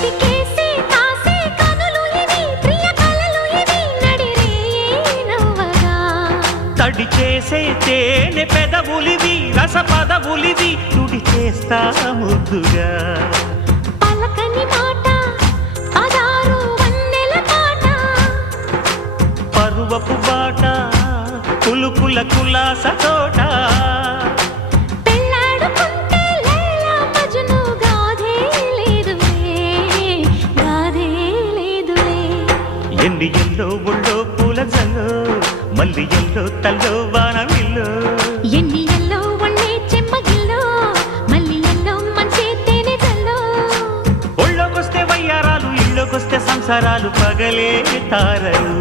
చిటికేసే కాసే కనులు ఇవి ప్రియ కలలు ఇవి నడిరే నవ్వగా తడి చేసే తేనె పెదవులివి రస పదవులివి తుడి చేస్తా ముద్దుగా పలకని మాట పదారు వన్నెల పాట పరువపు బాట కులుకుల కులాస తోట పెళ్ళాడుకుంటే లైలా మజ్ను గాథే లేదులే ఎన్ని ఎల్లో ఒళ్ళో పూల జల్లో మల్లి ఎల్లో తల్లో వానవిల్లో ఎన్ని ఎల్లో ఒళ్ళే చెమ్మగిల్లో మళ్ళీ ఎల్లో మంచి తేనె జల్లో ఒళ్ళోకొస్తే వయ్యారాలు ఇళ్ళోకొస్తే సంసారాలు పగలే తారలు